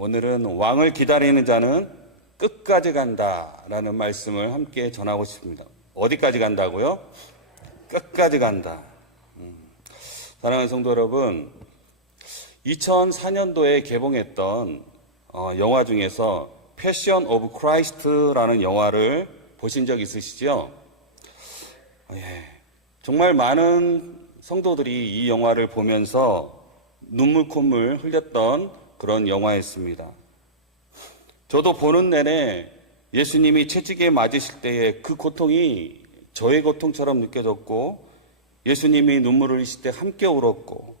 오늘은 왕을 기다리는 자는 끝까지 간다라는 말씀을 함께 전하고 싶습니다. 어디까지 간다고요? 끝까지 간다. 사랑하는 성도 여러분, 2004년도에 개봉했던 영화 중에서 패션 오브 크라이스트라는 영화를 보신 적 있으시죠? 정말 많은 성도들이 이 영화를 보면서 눈물 콧물 흘렸던 그런 영화였습니다. 저도 보는 내내 예수님이 채찍에 맞으실 때의 그 고통이 저의 고통처럼 느껴졌고, 예수님이 눈물을 흘리실 때 함께 울었고,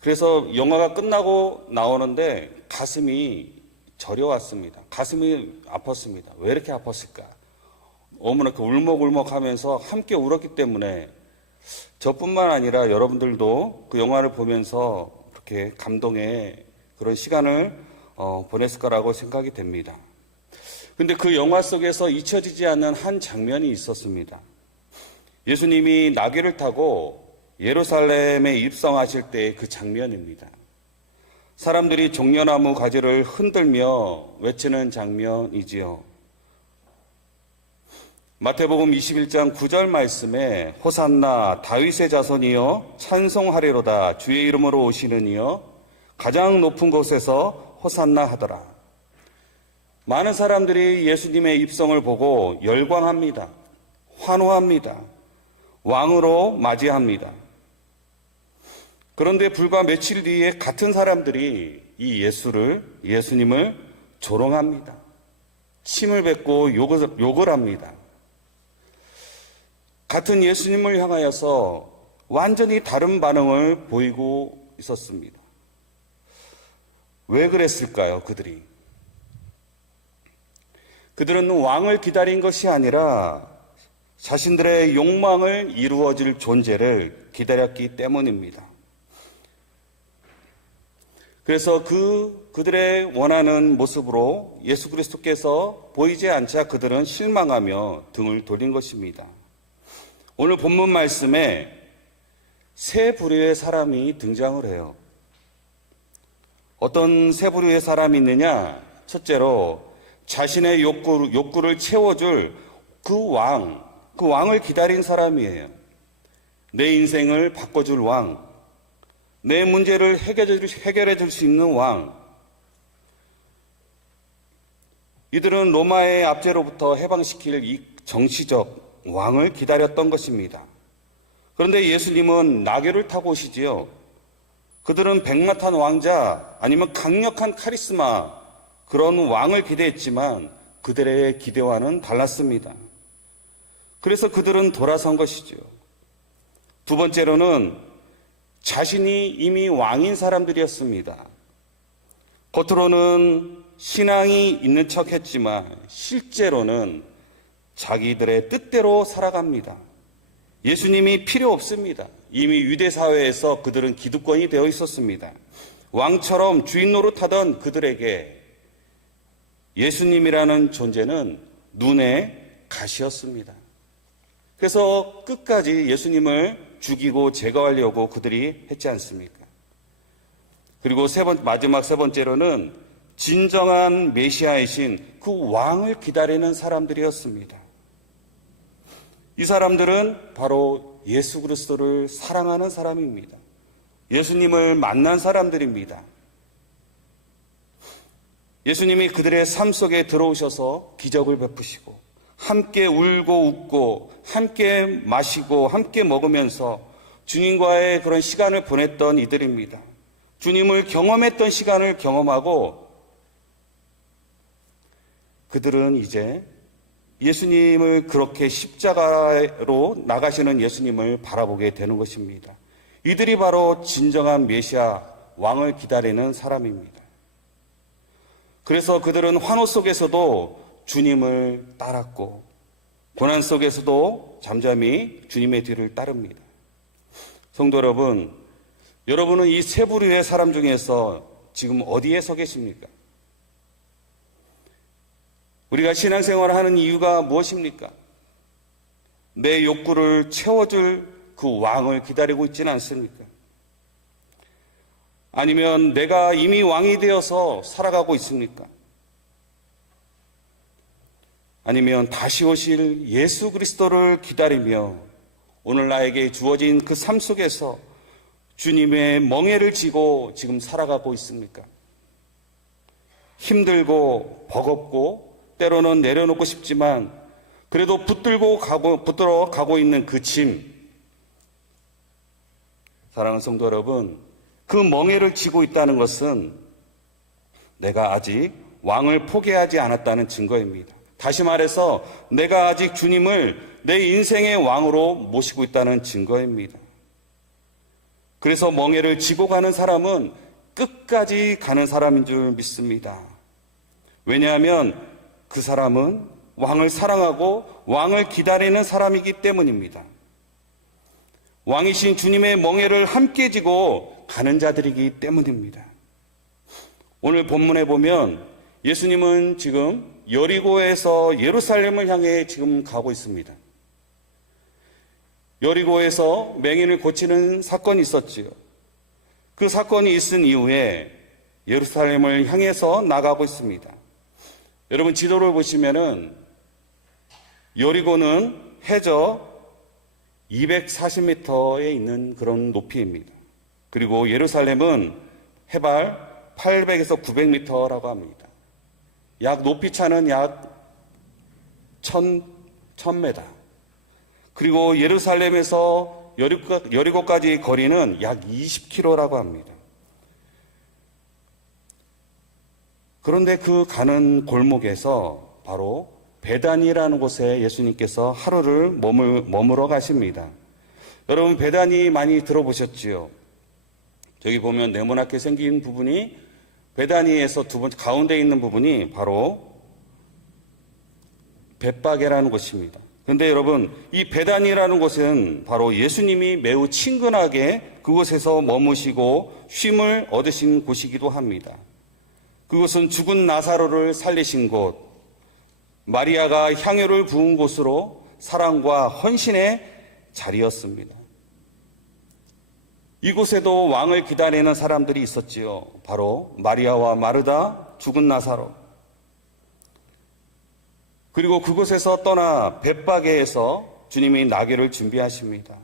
그래서 영화가 끝나고 나오는데 가슴이 저려왔습니다. 가슴이 아팠습니다. 왜 이렇게 아팠을까? 어머나 그 울먹울먹 하면서 함께 울었기 때문에 저뿐만 아니라 여러분들도 그 영화를 보면서 그렇게 감동의 그런 시간을 보냈을 거라고 생각이 됩니다. 근데 그 영화 속에서 잊혀지지 않는 한 장면이 있었습니다. 예수님이 나귀를 타고 예루살렘에 입성하실 때의 그 장면입니다. 사람들이 종려나무 가지를 흔들며 외치는 장면이지요. 마태복음 21장 9절 말씀에 호산나 다윗의 자손이여 찬송하리로다 주의 이름으로 오시는 이여 가장 높은 곳에서 호산나 하더라. 많은 사람들이 예수님의 입성을 보고 열광합니다. 환호합니다. 왕으로 맞이합니다. 그런데 불과 며칠 뒤에 같은 사람들이 이 예수님을 조롱합니다. 침을 뱉고 욕을 합니다. 같은 예수님을 향하여서 완전히 다른 반응을 보이고 있었습니다. 왜 그랬을까요, 그들이? 그들은 왕을 기다린 것이 아니라 자신들의 욕망을 이루어질 존재를 기다렸기 때문입니다. 그래서 그들의 원하는 모습으로 예수 그리스도께서 보이지 않자 그들은 실망하며 등을 돌린 것입니다. 오늘 본문 말씀에 세 부류의 사람이 등장을 해요. 어떤 세 부류의 사람이 있느냐? 첫째로 자신의 욕구를 채워줄 그 왕을 기다린 사람이에요. 내 인생을 바꿔줄 왕, 내 문제를 해결해 줄 수 있는 왕. 이들은 로마의 압제로부터 해방시킬 이 정치적 왕을 기다렸던 것입니다. 그런데 예수님은 나귀를 타고 오시지요. 그들은 백마탄 왕자 아니면 강력한 카리스마 그런 왕을 기대했지만 그들의 기대와는 달랐습니다. 그래서 그들은 돌아선 것이죠. 두 번째로는 자신이 이미 왕인 사람들이었습니다. 겉으로는 신앙이 있는 척 했지만 실제로는 자기들의 뜻대로 살아갑니다. 예수님이 필요 없습니다. 이미 유대 사회에서 그들은 기득권이 되어 있었습니다. 왕처럼 주인 노릇하던 그들에게 예수님이라는 존재는 눈의 가시였습니다. 그래서 끝까지 예수님을 죽이고 제거하려고 그들이 했지 않습니까? 그리고 마지막 세 번째로는 진정한 메시아이신 그 왕을 기다리는 사람들이었습니다. 이 사람들은 바로 예수 그리스도를 사랑하는 사람입니다. 예수님을 만난 사람들입니다. 예수님이 그들의 삶 속에 들어오셔서 기적을 베푸시고 함께 울고 웃고 함께 마시고 함께 먹으면서 주님과의 그런 시간을 보냈던 이들입니다. 주님을 경험했던 시간을 경험하고 그들은 이제 예수님을 그렇게 십자가로 나가시는 예수님을 바라보게 되는 것입니다. 이들이 바로 진정한 메시아 왕을 기다리는 사람입니다. 그래서 그들은 환호 속에서도 주님을 따랐고 고난 속에서도 잠잠히 주님의 뒤를 따릅니다. 성도 여러분, 여러분은 이 세 부류의 사람 중에서 지금 어디에 서 계십니까? 우리가 신앙생활을 하는 이유가 무엇입니까? 내 욕구를 채워줄 그 왕을 기다리고 있지는 않습니까? 아니면 내가 이미 왕이 되어서 살아가고 있습니까? 아니면 다시 오실 예수 그리스도를 기다리며 오늘 나에게 주어진 그 삶 속에서 주님의 멍에를 지고 지금 살아가고 있습니까? 힘들고 버겁고 때로는 내려놓고 싶지만 그래도 붙들어 가고 있는 그 짐. 사랑하는 성도 여러분, 그 멍에를 지고 있다는 것은 내가 아직 왕을 포기하지 않았다는 증거입니다. 다시 말해서 내가 아직 주님을 내 인생의 왕으로 모시고 있다는 증거입니다. 그래서 멍에를 지고 가는 사람은 끝까지 가는 사람인 줄 믿습니다. 왜냐하면 그 사람은 왕을 사랑하고 왕을 기다리는 사람이기 때문입니다. 왕이신 주님의 멍에를 함께 지고 가는 자들이기 때문입니다. 오늘 본문에 보면 예수님은 지금 여리고에서 예루살렘을 향해 지금 가고 있습니다. 여리고에서 맹인을 고치는 사건이 있었지요. 그 사건이 있은 이후에 예루살렘을 향해서 나가고 있습니다. 여러분 지도를 보시면은 여리고는 해저 240m에 있는 그런 높이입니다. 그리고 예루살렘은 해발 800에서 900m라고 합니다. 약 높이 차는 약 1000m. 그리고 예루살렘에서 여리고까지 거리는 약 20km라고 합니다. 그런데 그 가는 골목에서 바로 베다니라는 곳에 예수님께서 하루를 머물러 가십니다. 여러분 베다니 많이 들어보셨지요? 저기 보면 네모나게 생긴 부분이 베다니에서 두 번째 가운데 있는 부분이 바로 벳바게라는 곳입니다. 그런데 여러분 이 베다니라는 곳은 바로 예수님이 매우 친근하게 그곳에서 머무시고 쉼을 얻으신 곳이기도 합니다. 그곳은 죽은 나사로를 살리신 곳, 마리아가 향유를 부은 곳으로 사랑과 헌신의 자리였습니다. 이곳에도 왕을 기다리는 사람들이 있었지요. 바로 마리아와 마르다, 죽은 나사로. 그리고 그곳에서 떠나 벳바게에서 주님이 나귀를 준비하십니다.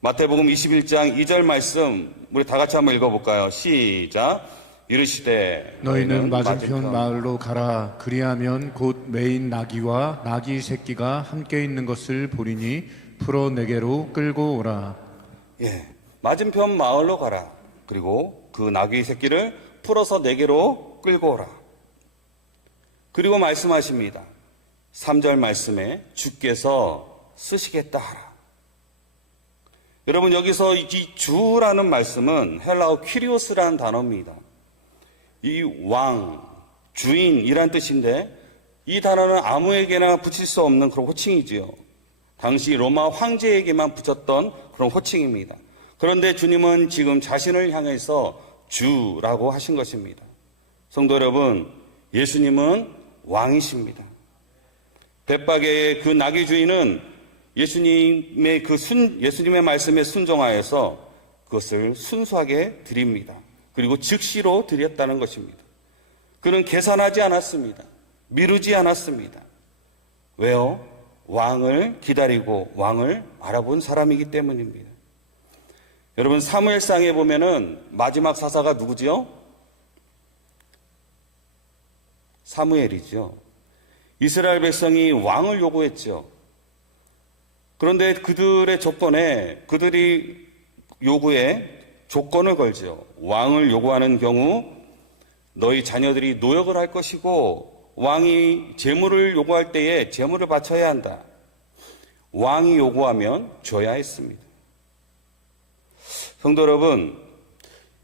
마태복음 21장 2절 말씀 우리 다 같이 한번 읽어볼까요? 시작. 이르시되 너희는 맞은편 마을로 가라. 그리하면 곧 메인 나귀와 나귀 새끼가 함께 있는 것을 보리니 풀어 내게로 끌고 오라. 예, 맞은편 마을로 가라. 그리고 그 나귀 새끼를 풀어서 내게로 끌고 오라. 그리고 말씀하십니다. 3절 말씀에 주께서 쓰시겠다 하라. 여러분 여기서 이 주라는 말씀은 헬라어 퀴리오스라는 단어입니다. 이 왕, 주인이란 뜻인데 이 단어는 아무에게나 붙일 수 없는 그런 호칭이지요. 당시 로마 황제에게만 붙였던 그런 호칭입니다. 그런데 주님은 지금 자신을 향해서 주라고 하신 것입니다. 성도 여러분, 예수님은 왕이십니다. 벳바게의 그 나귀 주인은 예수님의 말씀에 순종하여서 그것을 순수하게 드립니다. 그리고 즉시로 드렸다는 것입니다. 그는 계산하지 않았습니다. 미루지 않았습니다. 왜요? 왕을 기다리고 왕을 알아본 사람이기 때문입니다. 여러분 사무엘상에 보면은 마지막 사사가 누구지요? 사무엘이죠. 이스라엘 백성이 왕을 요구했죠. 그런데 그들이 요구에 조건을 걸죠. 왕을 요구하는 경우 너희 자녀들이 노역을 할 것이고 왕이 재물을 요구할 때에 재물을 바쳐야 한다. 왕이 요구하면 줘야 했습니다. 성도 여러분,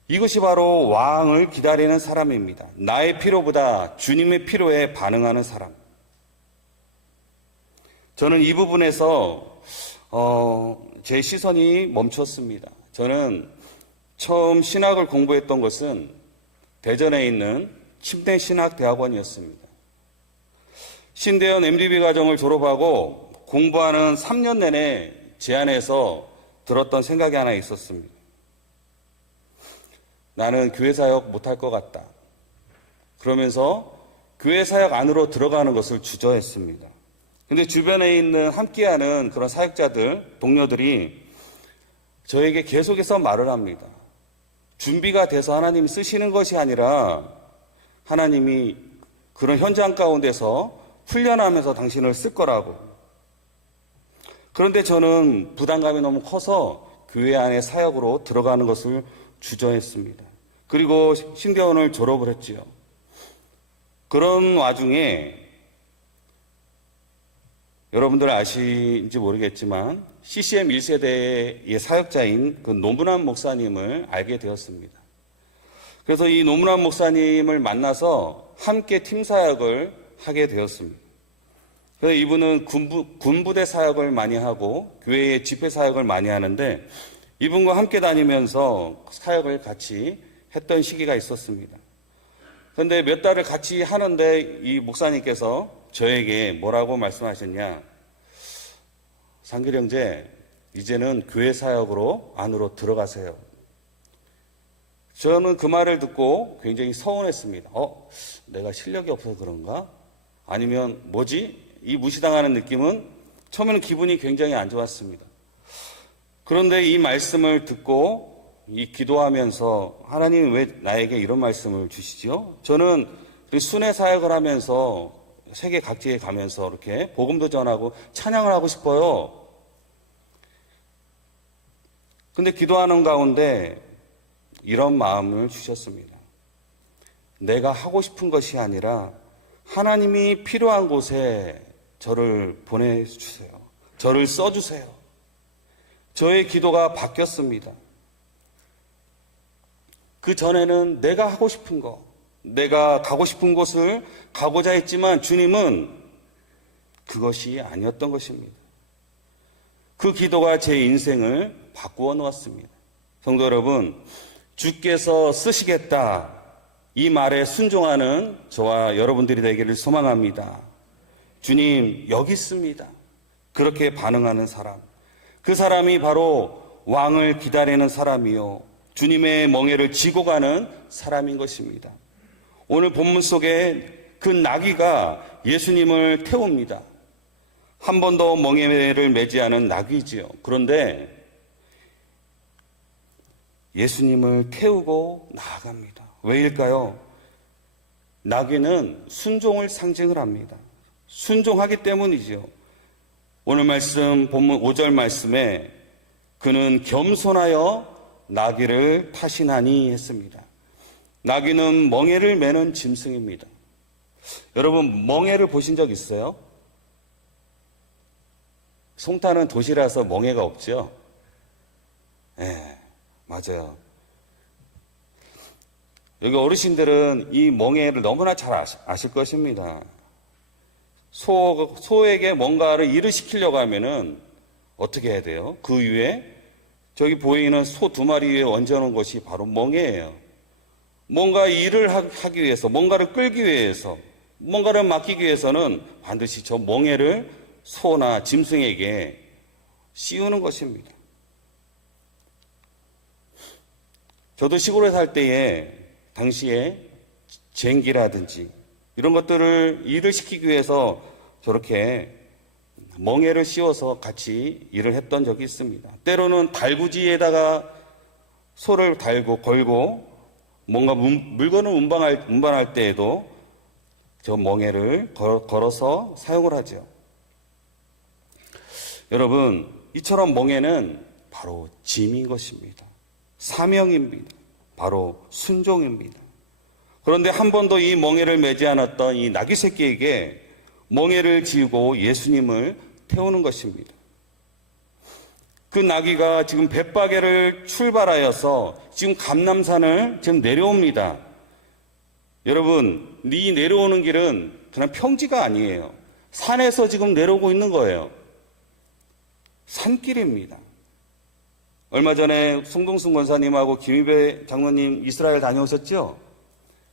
이것이 바로 왕을 기다리는 사람입니다. 나의 필요보다 주님의 필요에 반응하는 사람. 저는 이 부분에서 제 시선이 멈췄습니다. 저는 처음 신학을 공부했던 것은 대전에 있는 침대신학대학원이었습니다. 신대현 MDB 과정을 졸업하고 공부하는 3년 내내 제 안에서 들었던 생각이 하나 있었습니다. 나는 교회 사역 못할 것 같다. 그러면서 교회 사역 안으로 들어가는 것을 주저했습니다. 근데 주변에 있는 함께하는 그런 사역자들, 동료들이 저에게 계속해서 말을 합니다. 준비가 돼서 하나님이 쓰시는 것이 아니라 하나님이 그런 현장 가운데서 훈련하면서 당신을 쓸 거라고. 그런데 저는 부담감이 너무 커서 교회 안에 사역으로 들어가는 것을 주저했습니다. 그리고 신대원을 졸업을 했지요. 그런 와중에 여러분들 아시는지 모르겠지만 CCM 1세대의 사역자인 그 노문환 목사님을 알게 되었습니다. 그래서 이 노문환 목사님을 만나서 함께 팀 사역을 하게 되었습니다. 그래서 이분은 군부대 사역을 많이 하고 교회의 집회 사역을 많이 하는데 이분과 함께 다니면서 사역을 같이 했던 시기가 있었습니다. 그런데 몇 달을 같이 하는데 이 목사님께서 저에게 뭐라고 말씀하셨냐? 상길 형제, 이제는 교회 사역으로 안으로 들어가세요. 저는 그 말을 듣고 굉장히 서운했습니다. 내가 실력이 없어서 그런가? 아니면 뭐지? 이 무시당하는 느낌은 처음에는 기분이 굉장히 안 좋았습니다. 그런데 이 말씀을 듣고 이 기도하면서 하나님 왜 나에게 이런 말씀을 주시죠? 저는 순회 사역을 하면서 세계 각지에 가면서 이렇게 복음도 전하고 찬양을 하고 싶어요. 근데 기도하는 가운데 이런 마음을 주셨습니다. 내가 하고 싶은 것이 아니라 하나님이 필요한 곳에 저를 보내주세요. 저를 써주세요. 저의 기도가 바뀌었습니다. 그 전에는 내가 하고 싶은 거, 내가 가고 싶은 곳을 가고자 했지만 주님은 그것이 아니었던 것입니다. 그 기도가 제 인생을 바꾸어 놓았습니다. 성도 여러분, 주께서 쓰시겠다 이 말에 순종하는 저와 여러분들이 되기를 소망합니다. 주님 여기 있습니다. 그렇게 반응하는 사람, 그 사람이 바로 왕을 기다리는 사람이요 주님의 멍에를 지고 가는 사람인 것입니다. 오늘 본문 속에 그 나귀가 예수님을 태웁니다. 한 번도 멍에를 매지 않은 나귀지요. 그런데 예수님을 태우고 나아갑니다. 왜일까요? 나귀는 순종을 상징을 합니다. 순종하기 때문이죠. 오늘 말씀 본문 5절 말씀에 그는 겸손하여 나귀를 타시나니 했습니다. 나귀는 멍에를 매는 짐승입니다. 여러분 멍에를 보신 적 있어요? 송탄은 도시라서 멍에가 없죠? 네, 맞아요. 여기 어르신들은 이 멍에를 너무나 잘 아실 것입니다. 소에게 뭔가를 일을 시키려고 하면은 어떻게 해야 돼요? 그 위에 저기 보이는 소 2마리 위에 얹어놓은 것이 바로 멍에예요. 뭔가 일을 하기 위해서, 뭔가를 끌기 위해서, 뭔가를 맡기기 위해서는 반드시 저 멍에를 소나 짐승에게 씌우는 것입니다. 저도 시골에 살 때에 당시에 쟁기라든지 이런 것들을 일을 시키기 위해서 저렇게 멍에를 씌워서 같이 일을 했던 적이 있습니다. 때로는 달구지에다가 소를 달고 걸고 뭔가 물건을 운반할 때에도 저 멍에를 걸어서 사용을 하죠. 여러분, 이처럼 멍에는 바로 짐인 것입니다. 사명입니다. 바로 순종입니다. 그런데 한 번도 이 멍에를 매지 않았던 이 나귀 새끼에게 멍에를 지우고 예수님을 태우는 것입니다. 그 나귀가 지금 벳바게를 출발하여서 지금 감람산을 지금 내려옵니다. 여러분, 이 내려오는 길은 그냥 평지가 아니에요. 산에서 지금 내려오고 있는 거예요. 산길입니다. 얼마 전에 송동순 권사님하고 김희배 장로님 이스라엘 다녀오셨죠?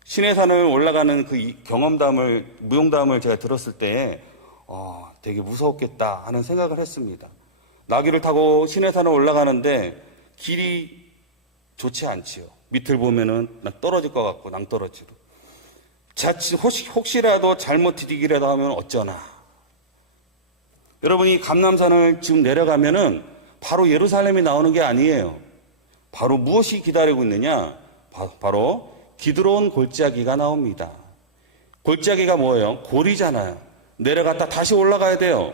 시내산을 올라가는 그 경험담을, 무용담을 제가 들었을 때 되게 무서웠겠다 하는 생각을 했습니다. 나귀를 타고 시내산을 올라가는데 길이 좋지 않지요. 밑을 보면은 떨어질 것 같고 낭떠러지로. 자칫 혹시라도 잘못 디디기라도 하면 어쩌나. 여러분이 감람산을 지금 내려가면은 바로 예루살렘이 나오는 게 아니에요. 바로 무엇이 기다리고 있느냐? 바로 기드론 골짜기가 나옵니다. 골짜기가 뭐예요? 골이잖아요. 내려갔다 다시 올라가야 돼요.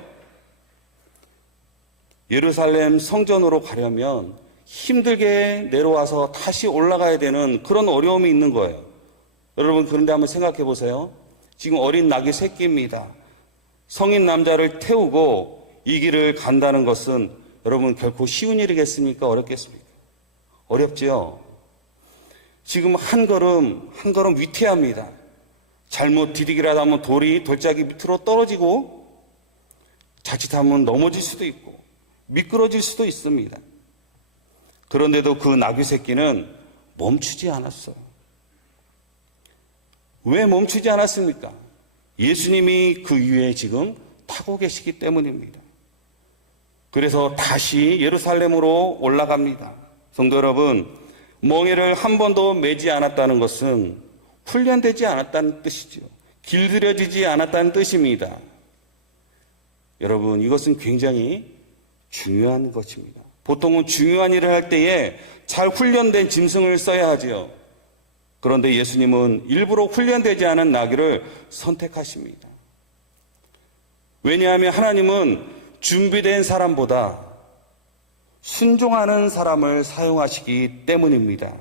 예루살렘 성전으로 가려면 힘들게 내려와서 다시 올라가야 되는 그런 어려움이 있는 거예요. 여러분, 그런데 한번 생각해 보세요. 지금 어린 낙이 새끼입니다. 성인 남자를 태우고 이 길을 간다는 것은 여러분 결코 쉬운 일이겠습니까? 어렵겠습니까? 어렵지요. 지금 한 걸음 한 걸음 위태합니다. 잘못 디디기라도 하면 돌짝이 밑으로 떨어지고 자칫하면 넘어질 수도 있고 미끄러질 수도 있습니다. 그런데도 그 나귀 새끼는 멈추지 않았어요. 왜 멈추지 않았습니까? 예수님이 그 위에 지금 타고 계시기 때문입니다. 그래서 다시 예루살렘으로 올라갑니다. 성도 여러분, 멍에를 한 번도 매지 않았다는 것은 훈련되지 않았다는 뜻이죠. 길들여지지 않았다는 뜻입니다. 여러분, 이것은 굉장히 중요한 것입니다. 보통은 중요한 일을 할 때에 잘 훈련된 짐승을 써야 하지요. 그런데 예수님은 일부러 훈련되지 않은 나귀를 선택하십니다. 왜냐하면 하나님은 준비된 사람보다 순종하는 사람을 사용하시기 때문입니다.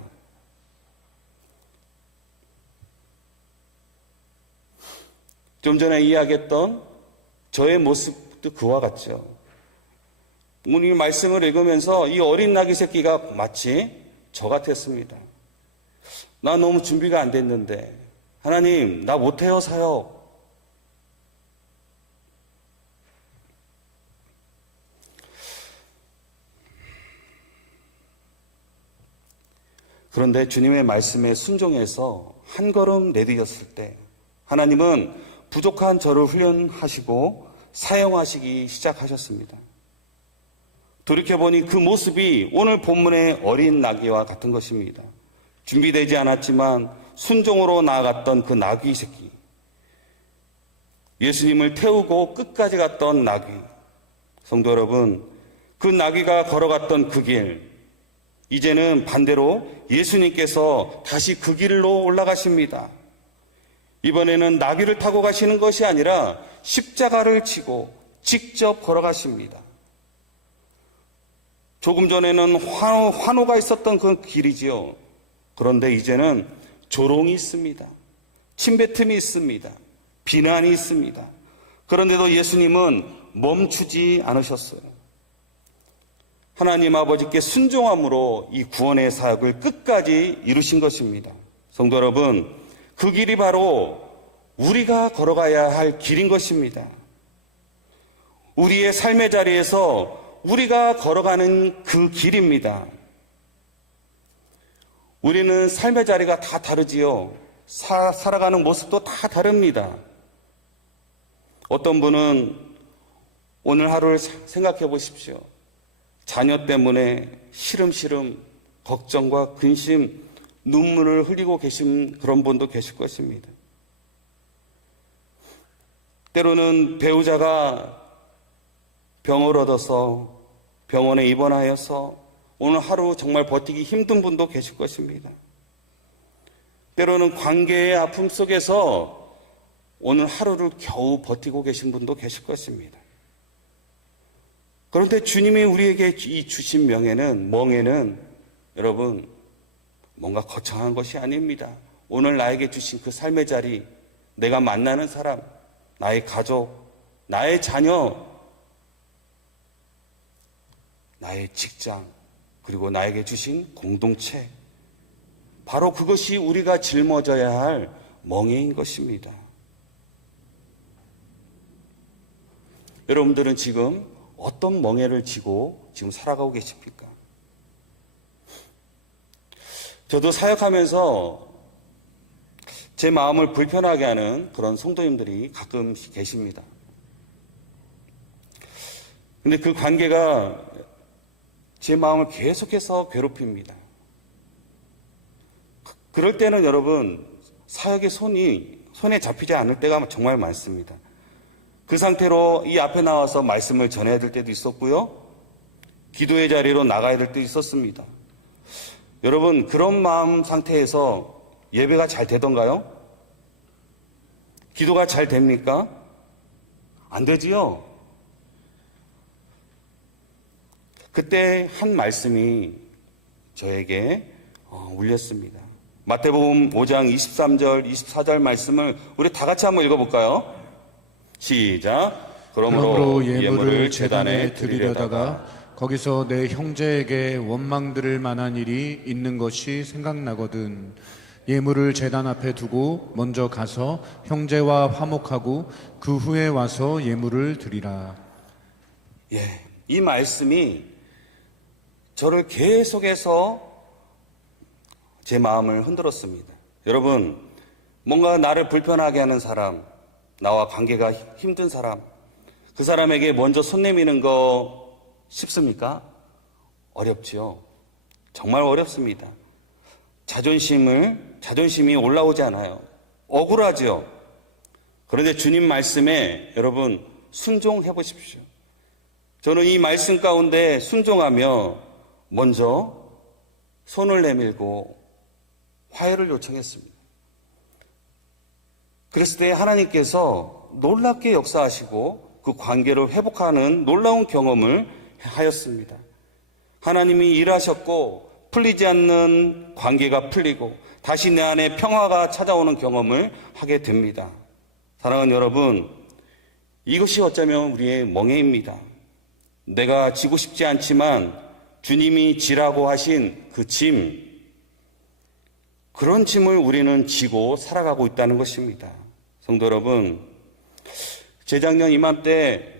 좀 전에 이야기했던 저의 모습도 그와 같죠. 오늘 말씀을 읽으면서 이 어린 나귀 새끼가 마치 저 같았습니다. 나 너무 준비가 안 됐는데 하나님, 나 못해요 사역. 그런데 주님의 말씀에 순종해서 한 걸음 내디뎠을 때 하나님은 부족한 저를 훈련하시고 사용하시기 시작하셨습니다. 돌이켜보니 그 모습이 오늘 본문의 어린 나귀와 같은 것입니다. 준비되지 않았지만 순종으로 나아갔던 그 나귀 새끼, 예수님을 태우고 끝까지 갔던 나귀. 성도 여러분, 그 나귀가 걸어갔던 그 길, 이제는 반대로 예수님께서 다시 그 길로 올라가십니다. 이번에는 나귀를 타고 가시는 것이 아니라 십자가를 지고 직접 걸어가십니다. 조금 전에는 환호가 있었던 그 길이지요. 그런데 이제는 조롱이 있습니다. 침뱉음이 있습니다. 비난이 있습니다. 그런데도 예수님은 멈추지 않으셨어요. 하나님 아버지께 순종함으로 이 구원의 사역을 끝까지 이루신 것입니다. 성도 여러분, 그 길이 바로 우리가 걸어가야 할 길인 것입니다. 우리의 삶의 자리에서 우리가 걸어가는 그 길입니다. 우리는 삶의 자리가 다 다르지요. 살아가는 모습도 다 다릅니다. 어떤 분은 오늘 하루를 생각해 보십시오. 자녀 때문에 시름시름 걱정과 근심, 눈물을 흘리고 계신 그런 분도 계실 것입니다. 때로는 배우자가 병을 얻어서 병원에 입원하여서 오늘 하루 정말 버티기 힘든 분도 계실 것입니다. 때로는 관계의 아픔 속에서 오늘 하루를 겨우 버티고 계신 분도 계실 것입니다. 그런데 주님이 우리에게 주신 멍에는 여러분 뭔가 거창한 것이 아닙니다. 오늘 나에게 주신 그 삶의 자리, 내가 만나는 사람, 나의 가족, 나의 자녀, 나의 직장, 그리고 나에게 주신 공동체, 바로 그것이 우리가 짊어져야 할 멍에인 것입니다. 여러분들은 지금 어떤 멍에를 지고 지금 살아가고 계십니까? 저도 사역하면서 제 마음을 불편하게 하는 그런 성도님들이 가끔씩 계십니다. 근데 그 관계가 제 마음을 계속해서 괴롭힙니다. 그럴 때는 여러분 사역의 손에 잡히지 않을 때가 정말 많습니다. 그 상태로 이 앞에 나와서 말씀을 전해야 될 때도 있었고요. 기도의 자리로 나가야 될 때도 있었습니다. 여러분, 그런 마음 상태에서 예배가 잘 되던가요? 기도가 잘 됩니까? 안 되지요? 그때 한 말씀이 저에게 울렸습니다. 마태복음 5장 23절, 24절 말씀을 우리 다 같이 한번 읽어볼까요? 시작. 그러므로 예물을 제단에 드리려다가 거기서 내 형제에게 원망 들을 만한 일이 있는 것이 생각나거든. 예물을 제단 앞에 두고 먼저 가서 형제와 화목하고 그 후에 와서 예물을 드리라. 예, 이 말씀이 저를 계속해서 제 마음을 흔들었습니다. 여러분, 뭔가 나를 불편하게 하는 사람, 나와 관계가 힘든 사람, 그 사람에게 먼저 손 내미는 거 쉽습니까? 어렵지요. 정말 어렵습니다. 자존심이 올라오지 않아요. 억울하죠. 그런데 주님 말씀에 여러분 순종해 보십시오. 저는 이 말씀 가운데 순종하며 먼저 손을 내밀고 화해를 요청했습니다. 그랬을 때 하나님께서 놀랍게 역사하시고 그 관계를 회복하는 놀라운 경험을 하였습니다. 하나님이 일하셨고 풀리지 않는 관계가 풀리고 다시 내 안에 평화가 찾아오는 경험을 하게 됩니다. 사랑하는 여러분, 이것이 어쩌면 우리의 멍에입니다. 내가 지고 싶지 않지만 주님이 지라고 하신 그 짐, 그런 짐을 우리는 지고 살아가고 있다는 것입니다. 성도 여러분, 재작년 이맘때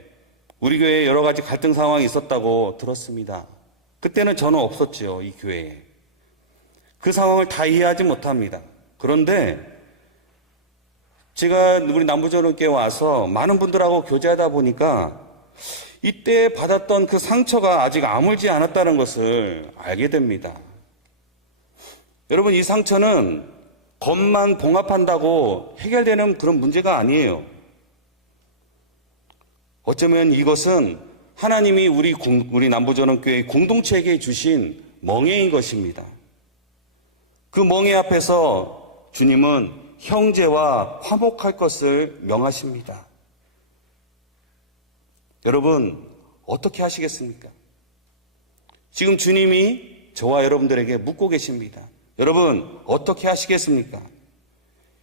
우리 교회에 여러 가지 갈등 상황이 있었다고 들었습니다. 그때는 저는 없었죠, 이 교회에. 그 상황을 다 이해하지 못합니다. 그런데 제가 우리 남부전원교회 와서 많은 분들하고 교제하다 보니까 이때 받았던 그 상처가 아직 아물지 않았다는 것을 알게 됩니다. 여러분, 이 상처는 겉만 봉합한다고 해결되는 그런 문제가 아니에요. 어쩌면 이것은 하나님이 우리 남부전원교회 공동체에게 주신 멍에인 것입니다. 그 멍에 앞에서 주님은 형제와 화목할 것을 명하십니다. 여러분, 어떻게 하시겠습니까? 지금 주님이 저와 여러분들에게 묻고 계십니다. 여러분, 어떻게 하시겠습니까?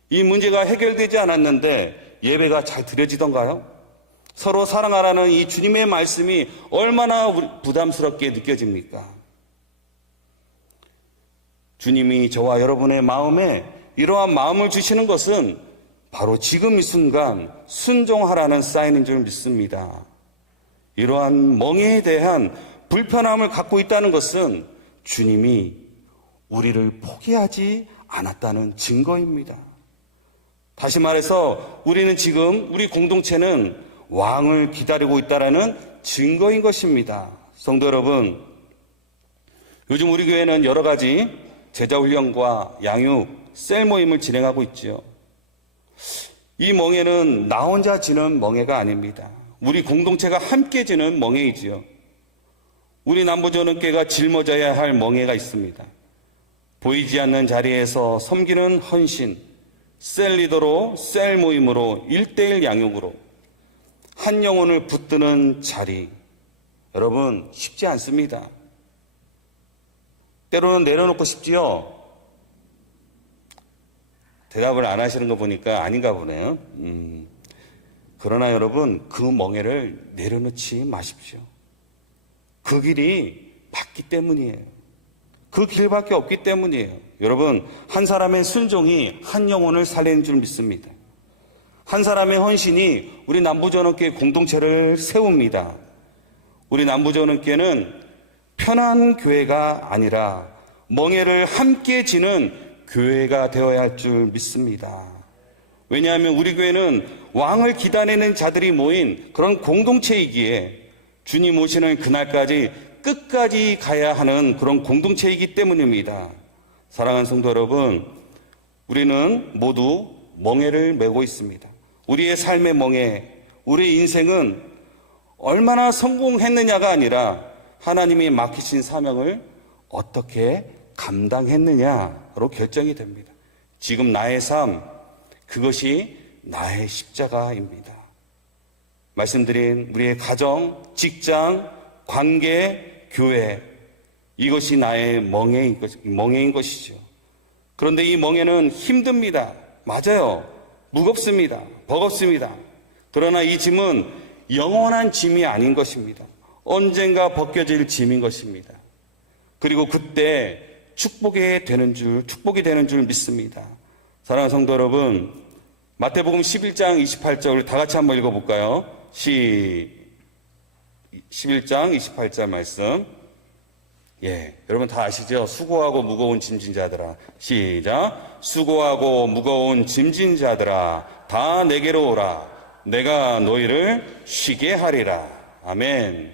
이 문제가 해결되지 않았는데 예배가 잘 드려지던가요? 서로 사랑하라는 이 주님의 말씀이 얼마나 부담스럽게 느껴집니까? 주님이 저와 여러분의 마음에 이러한 마음을 주시는 것은 바로 지금 이 순간 순종하라는 사인인 줄 믿습니다. 이러한 멍에에 대한 불편함을 갖고 있다는 것은 주님이 우리를 포기하지 않았다는 증거입니다. 다시 말해서 우리는 지금 우리 공동체는 왕을 기다리고 있다는 증거인 것입니다. 성도 여러분, 요즘 우리 교회는 여러 가지 제자훈련과 양육, 셀 모임을 진행하고 있지요. 이 멍에는 나 혼자 지는 멍에가 아닙니다. 우리 공동체가 함께 지는 멍에이지요. 우리 남부전원교회가 짊어져야 할 멍에가 있습니다. 보이지 않는 자리에서 섬기는 헌신, 셀 리더로, 셀 모임으로, 1:1 양육으로 한 영혼을 붙드는 자리, 여러분 쉽지 않습니다. 때로는 내려놓고 싶지요. 대답을 안 하시는 거 보니까 아닌가 보네요. 그러나 여러분, 그 멍에를 내려놓지 마십시오. 그 길이 맞기 때문이에요. 그 길밖에 없기 때문이에요. 여러분, 한 사람의 순종이 한 영혼을 살리는 줄 믿습니다. 한 사람의 헌신이 우리 남부전원교회 공동체를 세웁니다. 우리 남부전원교회는 편한 교회가 아니라 멍에를 함께 지는 교회가 되어야 할 줄 믿습니다. 왜냐하면 우리 교회는 왕을 기다리는 자들이 모인 그런 공동체이기에 주님 오시는 그날까지 끝까지 가야 하는 그런 공동체이기 때문입니다. 사랑하는 성도 여러분, 우리는 모두 멍에를 메고 있습니다. 우리의 삶의 멍에, 우리 인생은 얼마나 성공했느냐가 아니라 하나님이 맡기신 사명을 어떻게 감당했느냐로 결정이 됩니다. 지금 나의 삶, 그것이 나의 십자가입니다. 말씀드린 우리의 가정, 직장, 관계, 교회, 이것이 나의 멍에인 것이죠. 그런데 이 멍에는 힘듭니다. 맞아요. 무겁습니다. 버겁습니다. 그러나 이 짐은 영원한 짐이 아닌 것입니다. 언젠가 벗겨질 짐인 것입니다. 그리고 그때 축복이 되는 줄 믿습니다. 사랑하는 성도 여러분, 마태복음 11장 28절을 다 같이 한번 읽어볼까요? 11장 28절 말씀. 여러분 다 아시죠? 수고하고 무거운 짐진 자들아. 시작. 수고하고 무거운 짐진 자들아, 다 내게로 오라. 내가 너희를 쉬게 하리라. 아멘.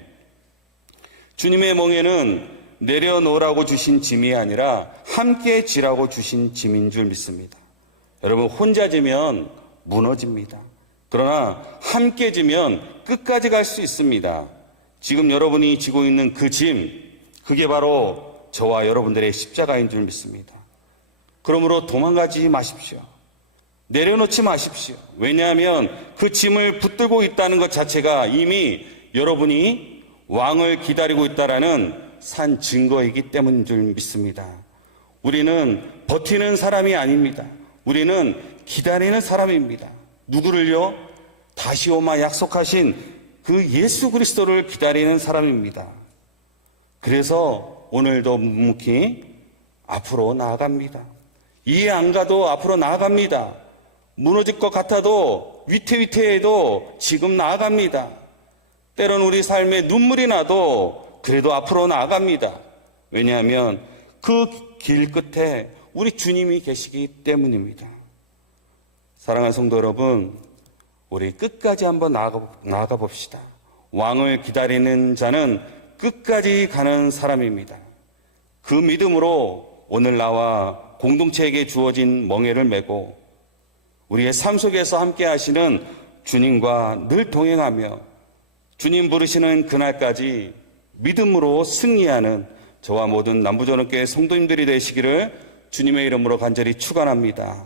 주님의 멍에는 내려놓으라고 주신 짐이 아니라 함께 지라고 주신 짐인 줄 믿습니다. 여러분, 혼자 지면 무너집니다. 그러나 함께 지면 끝까지 갈 수 있습니다. 지금 여러분이 지고 있는 그 짐, 그게 바로 저와 여러분들의 십자가인 줄 믿습니다. 그러므로 도망가지 마십시오. 내려놓지 마십시오. 왜냐하면 그 짐을 붙들고 있다는 것 자체가 이미 여러분이 왕을 기다리고 있다라는 산 증거이기 때문인 줄 믿습니다. 우리는 버티는 사람이 아닙니다. 우리는 기다리는 사람입니다. 누구를요? 다시 오마 약속하신 그 예수 그리스도를 기다리는 사람입니다. 그래서 오늘도 묵묵히 앞으로 나아갑니다. 이해 안 가도 앞으로 나아갑니다. 무너질 것 같아도 위태위태해도 지금 나아갑니다. 때론 우리 삶에 눈물이 나도 그래도 앞으로 나아갑니다. 왜냐하면 그 길 끝에 우리 주님이 계시기 때문입니다. 사랑하는 성도 여러분, 우리 끝까지 한번 나아가 봅시다. 왕을 기다리는 자는 끝까지 가는 사람입니다. 그 믿음으로 오늘 나와 공동체에게 주어진 멍에를 메고 우리의 삶 속에서 함께 하시는 주님과 늘 동행하며 주님 부르시는 그날까지 믿음으로 승리하는 저와 모든 남부전원교회 성도님들이 되시기를 주님의 이름으로 간절히 축원합니다.